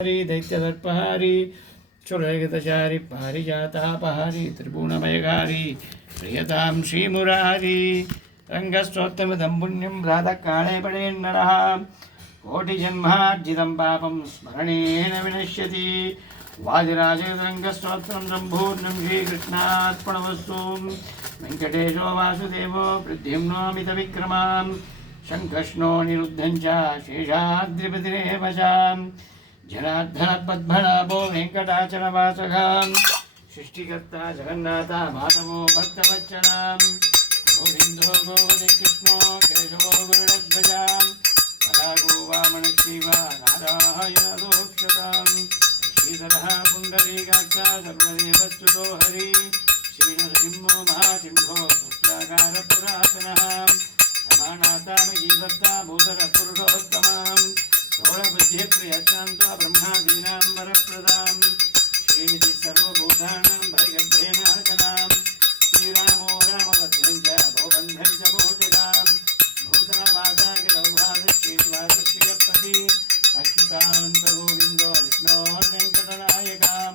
दैत्यदर्पहारी चुरगतचारी पारिजातापहारी त्रिभुवनमयकारी प्रियतां श्रीमुरारी रङ्गस्तोत्रमिदं पुण्यं प्रातःकाले पठेन्नरः कोटिजन्मार्जितं पापं स्मरणेन विनश्यति वादिराजरङ्गस्तोत्रं सम्पूर्णं श्रीकृष्णार्पणमस्तु वेङ्कटेशो वासुदेवो प्रद्युम्नोऽमितविक्रमां शङ्खष्णो निरुद्धं च शेषाद्रिपतिरेव च जनार्दनपद्मनाभो वेङ्कटाचलवासगां सृष्टिकर्ता जगन्नाथा माधवो भक्तवत्सलां गोविन्दो गोपतिकृष्णो केशवो गरुडध्वजां परागो वामनशिवा नारायणदोक्षतां श्रीधरः पुण्डरीकाक्षा सर्वदेवस्तुतो हरि श्रीनरसिंहो महासिंहो पुत्राकारपुरातनः रमानाथामहीभक्ता भूधरपुरुषोत्तमां षोडबुद्धिप्रियशान्तो ब्रह्मादीनां वरप्रदां श्रीनिधि सर्वभूतानां भयगर्भेनाशनां श्रीरामो रामभद्रं च भवबन्धं च मोचकां भूतावासाकिरौभागश्रीनिवासश्रियपति अच्युतानन्तगोविन्दो विष्णोर्वेङ्कटनायकां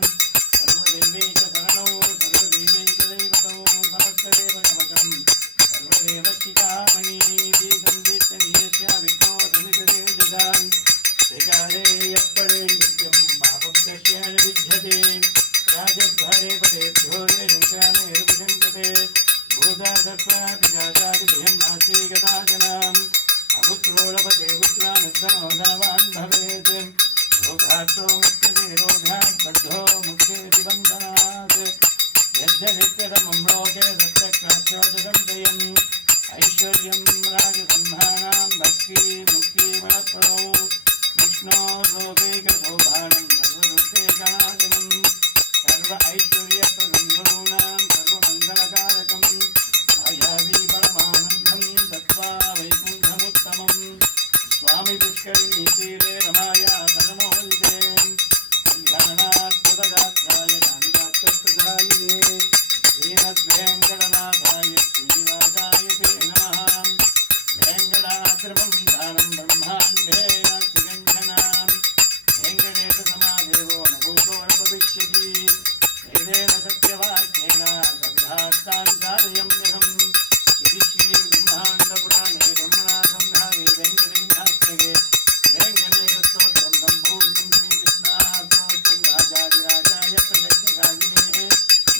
सर्वदेवैकशरणौ सर्वदेवैकदैवतौ समस्तदेवगमकं सर्वदेवशिखामणि गीतं कीर्तनीयस्य विष्णोर्विषदेवजतां श्रीकाले यत्परे नित्यं पापं तस्य न विद्यते राजद्वारे पदेभ्यो शङ्काने रुपशङ्कते भूतासत्त्वापिशाचादिभयं नास्ति कदाचनाम् अपुत्रोलपते पुत्रानुत्तमो धनवान् भवेत् रोगात्तो मुक्यते रोगात् बद्धो मुक्तेति बन्धनात् यद्यनित्यतमं लोके सत्यक्राच्योदसन्तयम् ऐश्वर्यं राजसंहानां भक्ति मुक्तिमणप्रदौ विष्णोर्लोकैकसौभानं सर्वदुःखैकनाशनं सर्व ऐश्वर्यप्रदं गुरूणां सर्वमङ्गलकारकं मायावी परमानन्दं दत्त्वा वैकुण्ठमुत्तमं स्वामि पुष्करिणी तीरे रमाया सदमोदिते कल्याणात्मदात्राय कामिकार्थप्रदायिने श्रीमद्वेङ्कटनाथाय श्रीनिवासाय ते नमः वेङ्कटाद्रवं दानं ब्रह्माण्डे नास्तिकञ्चनां वेङ्कटेशसमादेवो न भूतो न भविष्यति वेदेन सत्यवाक्येन सद्धास्तां साधयम्यहम् इति श्रीब्रह्माण्डपुराणे ब्रह्मणासंहारे वेङ्कटगिरिनाथके वेङ्कटेशस्तोत्रं सम्पूर्णं श्रीकृष्णार्पणमस्तु राजाधिराजाय प्रयज्ञकागिने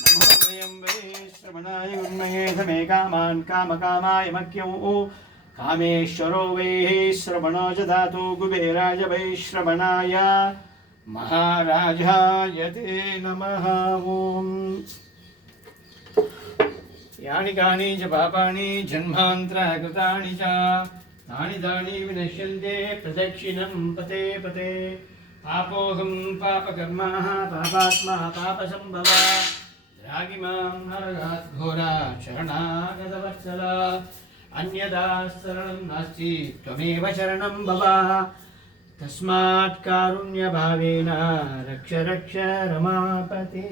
नमो वयं वै श्रवणाय उन्मये समे कामान् कामकामाय मह्यौ कामेश्वरो वै श्रवणो च धातु कुबेराय वै श्रवणाय महाराजाय ते नमः ॐ यानि कानि च पापानि जन्मान्तरकृतानि च तानि विनश्यन्ते प्रदक्षिणं पते पते पापोऽहं पापकर्माः पापात्मा पापसम्भवा द्रागिमां नरकात् घोरा शरणागतवत्सला अन्यदा शरणं नास्ति त्वमेव शरणं भव तस्मात् कारुण्यभावेन रक्ष रक्ष रमापते।